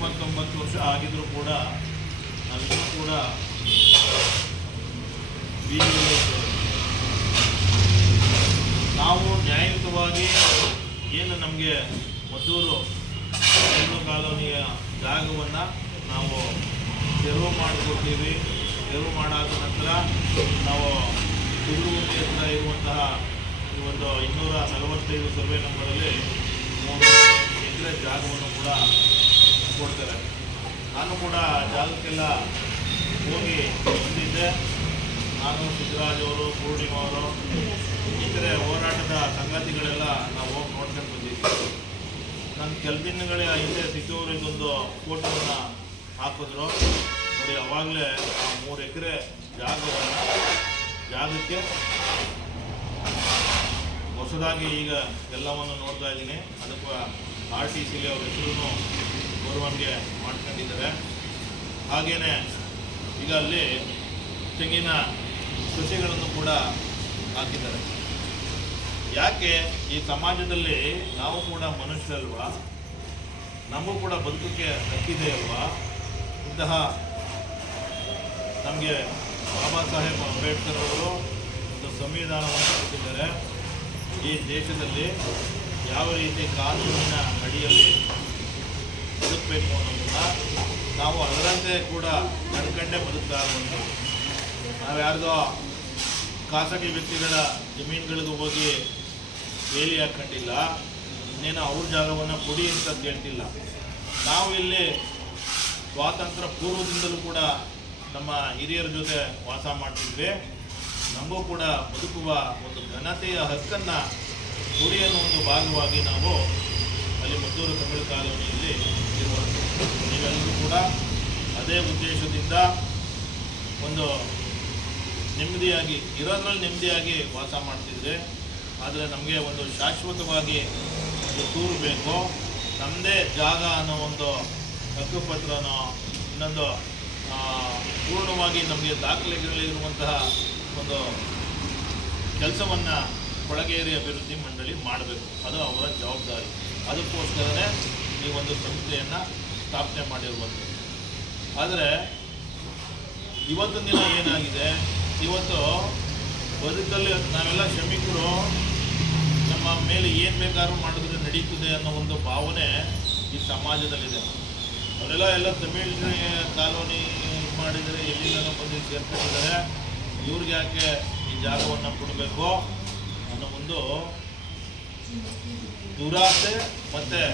179 ವರ್ಷ ಆಗಿದ್ರೂ ಕೂಡ ನಾವಿನ್ನೂ ಕೂಡ ಬೀದಿಯಲ್ಲಿ ನಾವು ನ್ಯಾಯಯುತವಾಗಿ ಏನು ನಮಗೆ ಮದ್ದೂರು ಕಾಲೋನಿಯ ಜಾಗವನ್ನು ನಾವು ತೆರವು ಮಾಡಿಕೊಡ್ತೀವಿ. ತೆರವು ಮಾಡಾದ ನಂತರ ನಾವು ತಿರುಗುಂದಿ ಹತ್ರ ಇರುವಂತಹ ಈ ಒಂದು 245 ಸರ್ವೆ ನಂಬರಲ್ಲಿ 3 ಎಕರೆ ಜಾಗವನ್ನು ಕೂಡ ಕೊಡ್ತಾರೆ. ನಾನು ಕೂಡ ಜಾಗಕ್ಕೆಲ್ಲ ಹೋಗಿ ಬಂದಿದ್ದೆ. ನಾನು, ಸಿದ್ದರಾಜ್ ಅವರು, ಪೂರ್ಣಿಮಾ ಅವರು, ಇತರೆ ಹೋರಾಟದ ಸಂಗಾತಿಗಳೆಲ್ಲ ನಾವು ಹೋಗಿ ನೋಡ್ಕೊಂಡು ಬಂದಿದ್ವಿ. ನನ್ನ ಕೆಲ ದಿನಗಳ ಹಿಂದೆ ಸಿದ್ದವರು ಇದೊಂದು ಫೋಟೋವನ್ನು ಹಾಕಿದ್ರು ನೋಡಿ. ಅವಾಗಲೇ ಆ 3 ಎಕರೆ ಜಾಗಕ್ಕೆ ಹೊಸದಾಗಿ ಈಗ ಎಲ್ಲವನ್ನು ನೋಡ್ತಾ ಇದ್ದೀನಿ. ಅದಕ್ಕೆ RTCಲಿ ಅವ್ರ ಹೆಸರು ಗೌರವನಿಗೆ ಮಾಡ್ಕೊಂಡಿದ್ದಾರೆ. ಹಾಗೆಯೇ ಈಗ ಅಲ್ಲಿ ತೆಂಗಿನ ಸಸಿಗಳನ್ನು ಕೂಡ ಹಾಕಿದ್ದಾರೆ. ಯಾಕೆ ಈ ಸಮಾಜದಲ್ಲಿ ನಾವು ಕೂಡ ಮನುಷ್ಯರಲ್ವಾ, ನಮಗೂ ಕೂಡ ಬದುಕಕ್ಕೆ ಹಕ್ಕಿದೆ ಅಲ್ವಾ? ಇಂತಹ ನಮಗೆ ಬಾಬಾ ಸಾಹೇಬ್ ಅಂಬೇಡ್ಕರ್ ಅವರು ಒಂದು ಸಂವಿಧಾನವನ್ನು ಕೊಟ್ಟಿದ್ದಾರೆ. ಈ ದೇಶದಲ್ಲಿ ಯಾವ ರೀತಿ ಕಾನೂನಿನ ಅಡಿಯಲ್ಲಿ ಬದುಕಬೇಕು ಅನ್ನೋದನ್ನ ನಾವು ಅದರಂತೆ ಕೂಡ ನಡ್ಕೊಂಡೇ ಬದುಕ್ತಾ ಇರುವಂಥ. ನಾವು ಯಾರ್ದೋ ಖಾಸಗಿ ವ್ಯಕ್ತಿಗಳ ಜಮೀನುಗಳಿಗೆ ಹೋಗಿ ಬೇಲಿ ಹಾಕೊಂಡಿಲ್ಲ, ಇನ್ನೇನು ಅವ್ರ ಜಾಗವನ್ನು ಕೊಡಿ ಅಂತ ಕೇಳ್ತಿಲ್ಲ. ನಾವು ಇಲ್ಲಿ ಸ್ವಾತಂತ್ರ್ಯ ಪೂರ್ವದಿಂದಲೂ ಕೂಡ ನಮ್ಮ ಹಿರಿಯರ ಜೊತೆ ವಾಸ ಮಾಡ್ತಿದ್ವಿ. ನಮಗೂ ಕೂಡ ಬದುಕುವ ಒಂದು ಘನತೆಯ ಹಕ್ಕನ್ನು ಕೊಡಿ ಅನ್ನೋ ಒಂದು ಭಾಗವಾಗಿ ನಾವು ಅಲ್ಲಿ ಮದ್ದೂರು ತಮಿಳು ಕಾಲೋನಿಯಲ್ಲಿ ಇರುವಂಥದ್ದು. ನೀವೆಲ್ಲರೂ ಕೂಡ ಅದೇ ಉದ್ದೇಶದಿಂದ ಒಂದು ನೆಮ್ಮದಿಯಾಗಿ ಇರೋದ್ರಲ್ಲಿ ನೆಮ್ಮದಿಯಾಗಿ ವಾಸ ಮಾಡ್ತಿದ್ರೆ. ಆದರೆ ನಮಗೆ ಒಂದು ಶಾಶ್ವತವಾಗಿ ಒಂದು ಟೂರ್ ಬೇಕು, ನಮ್ಮದೇ ಜಾಗ ಅನ್ನೋ ಒಂದು ಹಕ್ಕುಪತ್ರನೋ ಇನ್ನೊಂದು ಪೂರ್ಣವಾಗಿ ನಮಗೆ ದಾಖಲೆಗಳಿರುವಂತಹ ಒಂದು ಕೆಲಸವನ್ನು ಕೊಳಗೇರಿ ಅಭಿವೃದ್ಧಿ ಮಂಡಳಿ ಮಾಡಬೇಕು. ಅದು ಅವರ ಜವಾಬ್ದಾರಿ. ಅದಕ್ಕೋಸ್ಕರನೇ ಈ ಒಂದು ಸಂಸ್ಥೆಯನ್ನು ಸ್ಥಾಪನೆ ಮಾಡಿರುವಂಥದ್ದು. ಆದರೆ ಇವತ್ತಿನ ದಿನ ಏನಾಗಿದೆ, ಇವತ್ತು ಬದುಕಲ್ಲಿ ನಾವೆಲ್ಲ ಶ್ರಮಿಕರು, ನಮ್ಮ ಮೇಲೆ ಏನು ಬೇಕಾದ್ರೂ ಮಾಡಿದ್ರೆ ನಡೀತದೆ ಅನ್ನೋ ಒಂದು ಭಾವನೆ ಈ ಸಮಾಜದಲ್ಲಿದೆ. ಅವರೆಲ್ಲ ತಮಿಳ್ ಕಾಲೋನಿ ಮಾಡಿದರೆ ಎಲ್ಲಿಂದ ಬಂದು ಸೇರ್ಕೊಂಡಿದ್ದಾರೆ, ಇವ್ರಿಗೆ ಯಾಕೆ ಈ ಜಾಗವನ್ನು ಕೊಡಬೇಕು ಅನ್ನೋ ಒಂದು ದುರಾಸೆ ಮತ್ತು